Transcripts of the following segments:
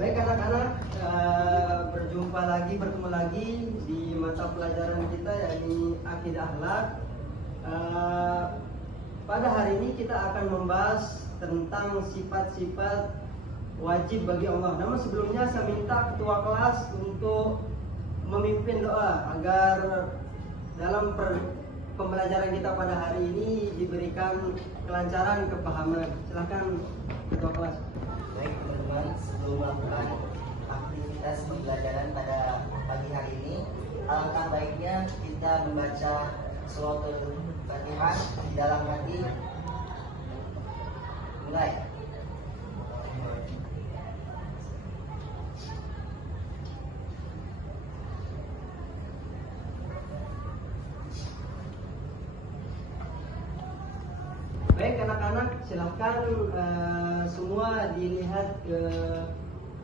Baik anak-anak, bertemu lagi di mata pelajaran kita yakni Akidah Akhlak. Pada hari ini kita akan membahas tentang sifat-sifat wajib bagi Allah. Namun sebelumnya saya minta ketua kelas untuk memimpin doa agar dalam pembelajaran kita pada hari ini diberikan kelancaran kepahaman. Silakan ketua kelas. Baik teman-teman, sebelum melakukan aktivitas pembelajaran pada pagi hari ini, alangkah baiknya kita membaca suratul Fatihah di dalam hati. Mulai. Baik anak-anak, silahkan semua dilihat ke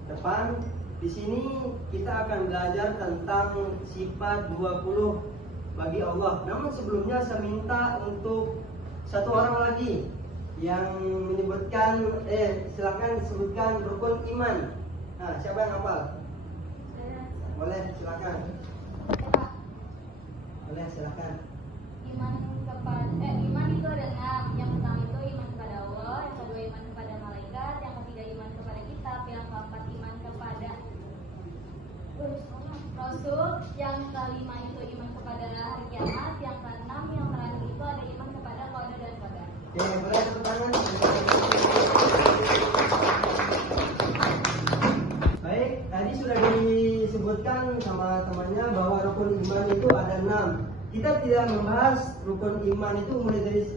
depan. Di sini kita akan belajar tentang sifat 20 bagi Allah. Namun sebelumnya saya minta untuk satu orang lagi yang menyebutkan, silahkan sebutkan rukun iman. Nah, siapa yang hafal? Boleh, silakan. Boleh, silakan. Iman itu ada 6. Yang pertama itu iman kepada Allah, yang kedua iman kepada malaikat, yang ketiga iman kepada kitab, yang keempat iman kepada Rasul, yang kelima itu iman kepada hari kiamat, yang keenam yang terakhir itu ada iman kepada qadar dan qadar. Boleh tepuk tangan. Baik, tadi sudah disebutkan sama temannya bahwa rukun iman itu ada 6. Kita tidak membahas rukun iman itu mulai dari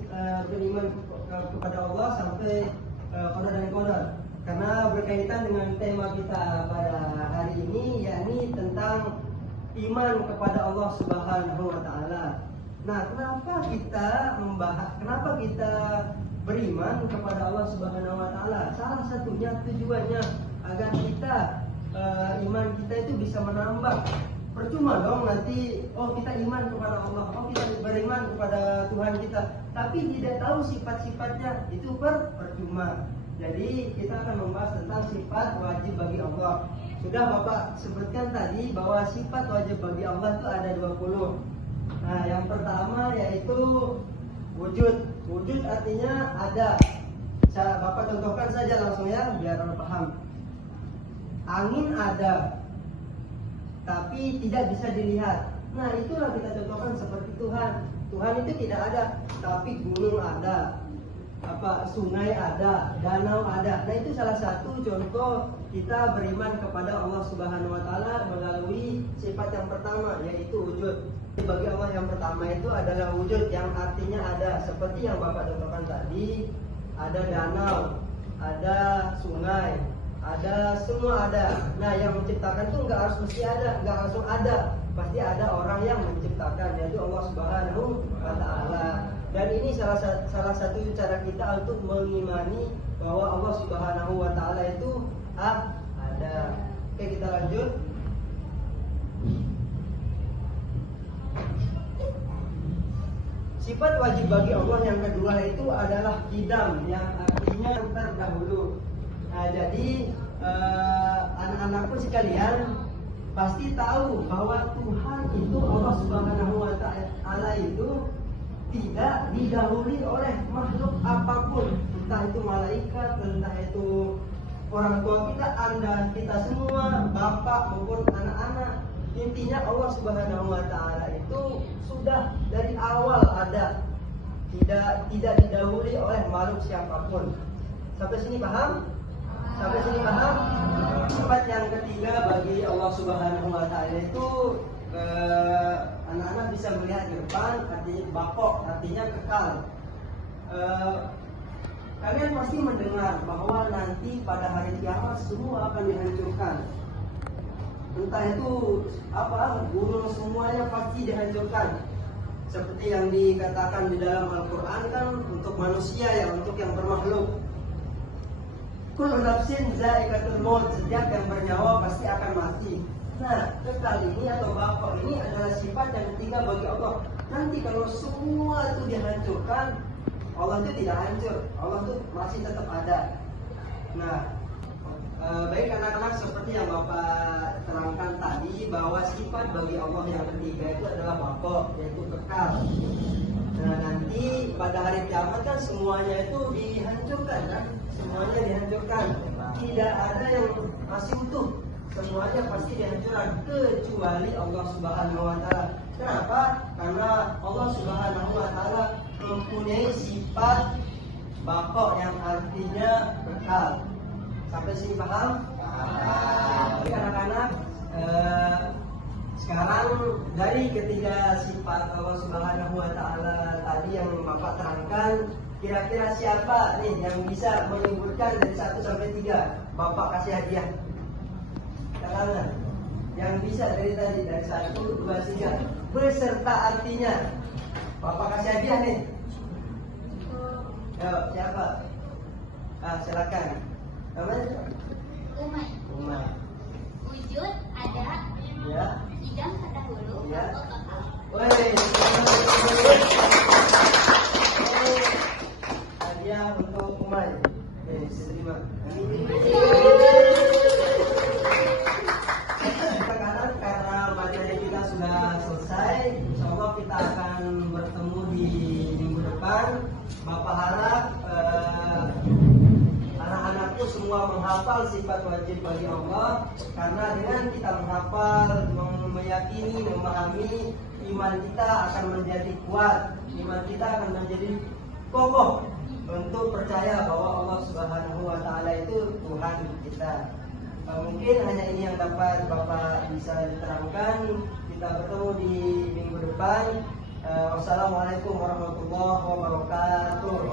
rukun iman kepada Allah sampai qadar dan qadar, karena berkaitan dengan tema kita pada hari ini, yakni tentang iman kepada Allah Subhanahu wa taala. Nah, kenapa kita beriman kepada Allah Subhanahu wa taala? Salah satunya tujuannya agar kita iman kita itu bisa menambah. Percuma dong nanti kita iman kepada Allah, kita beriman kepada Tuhan kita, tapi tidak tahu sifat-sifatnya, itu percuma. Jadi kita akan membahas tentang sifat wajib bagi Allah. Sudah Bapak sebutkan tadi bahwa sifat wajib bagi Allah itu ada 20. Nah, yang pertama yaitu wujud. Wujud artinya ada. Bapak contohkan saja langsung ya, biar orang paham. Angin ada, tapi tidak bisa dilihat. Nah, itulah kita contohkan seperti Tuhan. Tuhan itu tidak ada, tapi gunung ada, sungai ada, danau ada. Nah, itu salah satu contoh kita beriman kepada Allah Subhanahu wa taala melalui sifat yang pertama, yaitu wujud. Bagi Allah yang pertama itu adalah wujud, yang artinya ada, seperti yang Bapak contohkan tadi, ada danau, ada sungai, ada, semua ada. Nah, yang menciptakan itu nggak harus mesti ada, nggak langsung ada, pasti ada orang yang menciptakan, yaitu Allah Subhanahu wa taala. Dan ini salah satu cara kita untuk mengimani bahwa Allah Subhanahu wa taala itu ada. Oke, kita lanjut. Sifat wajib bagi Allah yang kedua itu adalah qidam, yang artinya terdahulu. Nah, jadi anak-anakku sekalian pasti tahu bahwa Tuhan itu, Allah Subhanahu wa taala itu tidak didahului oleh makhluk apapun, entah itu malaikat, entah itu orang tua kita semua, bapak maupun anak-anak. Intinya Allah Subhanahu wa taala itu sudah dari awal ada, tidak didahului oleh makhluk siapapun. Sampai sini paham? Sampai sini paham? Sifat yang ketiga bagi Allah Subhanahu wa taala itu, anak-anak bisa melihat di depan, artinya bakok, artinya kekal. Kalian pasti mendengar bahwa nanti pada hari kiamat semua akan dihancurkan. Entah itu gunung semuanya pasti dihancurkan. Seperti yang dikatakan di dalam Al-Quran kan, untuk manusia ya, untuk yang bermakhluk. Kullu nafsin za'iqatul maut, setiap yang bernyawa pasti akan mati. Nah, kekal ini atau bakok ini adalah sifat yang ketiga bagi Allah. Nanti kalau semua itu dihancurkan, Allah itu tidak hancur, Allah itu masih tetap ada. Nah, baik anak-anak, seperti yang Bapak terangkan tadi bahwa sifat bagi Allah yang ketiga itu adalah baqo, yaitu kekal. Nah, nanti pada hari kiamat kan semuanya itu dihancurkan kan? Semuanya dihancurkan. Tidak ada yang masih utuh. Semuanya pasti dihancurkan kecuali Allah Subhanahu wa taala. Kenapa? Karena Allah Subhanahu wa taala mempunyai sifat baqo yang artinya kekal. Sampai sini paham? Jadi anak-anak, sekarang dari ketiga sifat Allah Subhanahu wa taala tadi yang Bapak terangkan, kira-kira siapa nih yang bisa menyebutkan dari 1 sampai 3? Bapak kasih hadiah. Kalangan. Yang bisa dari tadi, dari 1, 2, 3 beserta artinya. Bapak kasih hadiah nih. Yo, siapa? Silakan. Namanya? Umay. Wujud ada, Ya. idam kata hulu, Ya. atau total. Woi, hadiah untuk Umay. Saya terima. Sekarang karena materi kita sudah selesai, insya Allah kita akan bertemu di minggu depan. Bapak harap anak-anakku semua menghafal sifat wajib bagi Allah, karena dengan kita menghafal, meyakini, memahami, iman kita akan menjadi kuat, iman kita akan menjadi kokoh untuk percaya bahwa Allah Subhanahu wa taala itu Tuhan kita. Mungkin hanya ini yang dapat Bapak bisa diterangkan. Kita bertemu di minggu depan. Wassalamualaikum warahmatullahi wabarakatuh.